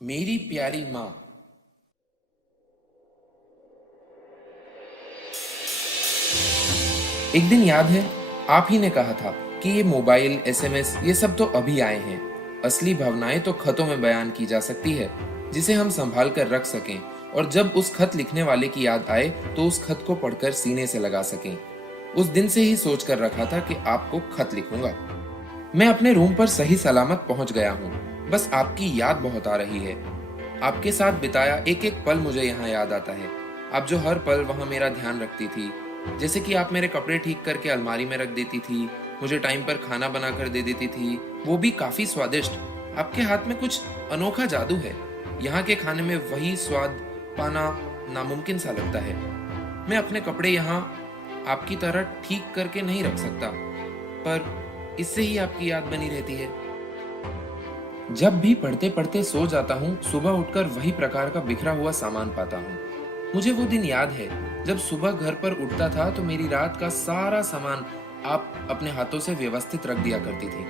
मेरी प्यारी माँ। एक दिन याद है, आप ही ने कहा था कि ये मोबाइल एसएमएस ये सब तो अभी आए हैं। असली भावनाएं तो खतों में बयान की जा सकती है, जिसे हम संभाल कर रख सकें और जब उस खत लिखने वाले की याद आए तो उस खत को पढ़कर सीने से लगा सकें। उस दिन से ही सोच कर रखा था कि आपको खत लिखूंगा। मैं अपने रूम पर सही सलामत पहुंच गया हूँ। बस आपकी याद बहुत आ रही है। आपके साथ बिताया एक एक पल मुझे यहाँ याद आता है। आप जो हर पल वहाँ मेरा ध्यान रखती थी, जैसे कि आप मेरे कपड़े ठीक करके अलमारी में रख देती थी, मुझे टाइम पर खाना बना कर दे देती थी, वो भी काफी स्वादिष्ट। आपके हाथ में कुछ अनोखा जादू है। यहाँ के खाने में वही स्वाद पाना नामुमकिन सा लगता है। मैं अपने कपड़े यहाँ आपकी तरह ठीक करके नहीं रख सकता, पर इससे ही आपकी याद बनी रहती है। जब भी पढ़ते पढ़ते सो जाता हूँ, सुबह उठकर वही प्रकार का बिखरा हुआ सामान पाता हूँ। मुझे वो दिन याद है जब सुबह घर पर उठता था तो मेरी रात का सारा सामान आप अपने हाथों से व्यवस्थित रख दिया करती थी।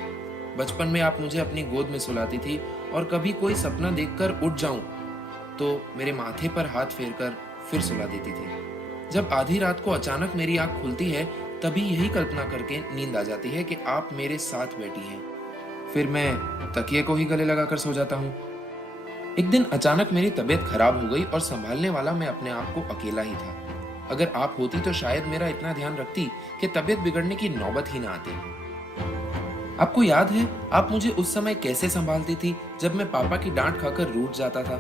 बचपन में आप मुझे अपनी गोद में सुलाती थी और कभी कोई सपना देखकर उठ जाऊं तो मेरे माथे पर हाथ फेरकर फिर सुला देती थी। जब आधी रात को अचानक मेरी आंख खुलती है, तभी यही कल्पना करके नींद आ जाती है कि आप मेरे साथ बैठी हैं। फिर मैं तकिए को ही गले लगाकर सो जाता हूँ। एक दिन अचानक मेरी तबीयत खराब हो गई और संभालने वाला मैं अपने आप को अकेला ही था। अगर आप होती तो शायद मेरा इतना ध्यान रखती कि तबीयत बिगड़ने की नौबत ही ना आती। आपको याद है आप मुझे उस समय कैसे संभालती थी जब मैं पापा की डांट खाकर रूठ जाता था।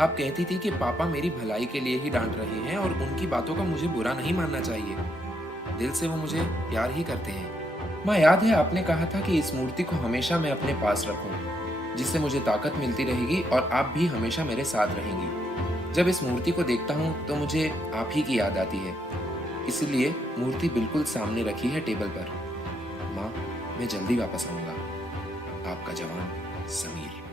आप कहती थी कि पापा मेरी भलाई के लिए ही डांट रहे हैं और उनकी बातों का मुझे बुरा नहीं मानना चाहिए। दिल से वो मुझे प्यार ही करते हैं। माँ, याद है आपने कहा था कि इस मूर्ति को हमेशा मैं अपने पास रखूं, जिससे मुझे ताकत मिलती रहेगी और आप भी हमेशा मेरे साथ रहेंगी। जब इस मूर्ति को देखता हूँ तो मुझे आप ही की याद आती है, इसलिए मूर्ति बिल्कुल सामने रखी है टेबल पर। माँ, मैं जल्दी वापस आऊंगा। आपका जवान समीर।